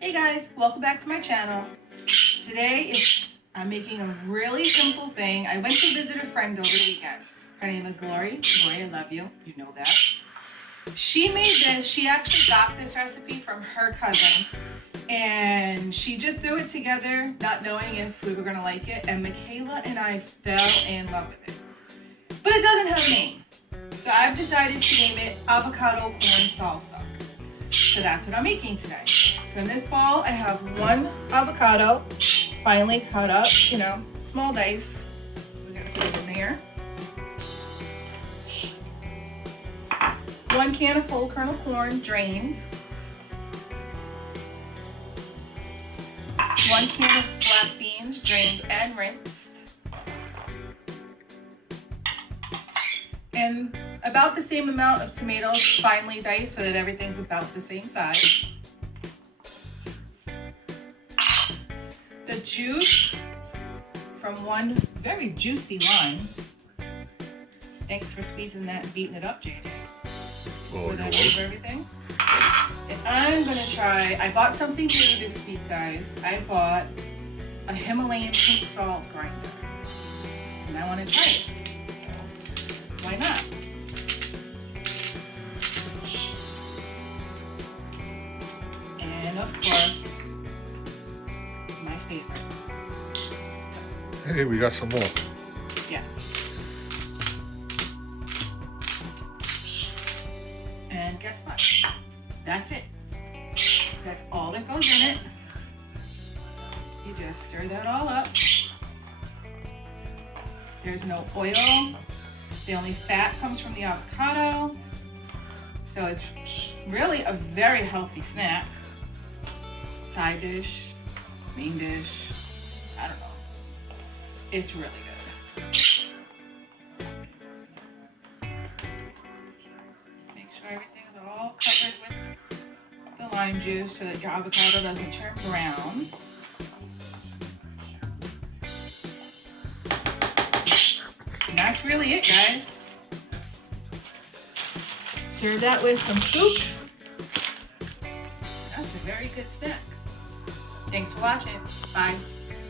Hey guys, welcome back to my channel. Today I'm making a really simple thing. I went to visit a friend over the weekend. Her name is Lori. Lori, I love you. You know that. She made this. She actually got this recipe from her cousin. And she just threw it together, not knowing if we were going to like it. And Michaela and I fell in love with it. But it doesn't have a name. So I've decided to name it Avocado Corn Salsa. So that's what I'm making today. So in this bowl, I have one avocado, finely cut up, small dice. We're gonna put it in there. 1 can of full kernel corn, drained. 1 can of black beans, drained and rinsed. And about the same amount of tomatoes, finely diced so that everything's about the same size. The juice from 1 very juicy lime. Thanks for squeezing that and beating it up, JJ. Oh, that over everything. And I'm gonna try, I bought something new this week, guys. I bought a Himalayan pink salt grinder. And I wanna try it. Why not? And of course, my favorite. Hey, we got some more. Yes. And guess what? That's it. That's all that goes in it. You just stir that all up. There's no oil. The only fat comes from the avocado. So it's really a very healthy snack. Side dish, main dish, I don't know. It's really good. Make sure everything is all covered with the lime juice so that your avocado doesn't turn brown. And that's really it, guys. Serve that with some scoops. That's a very good snack. Thanks for watching. Bye.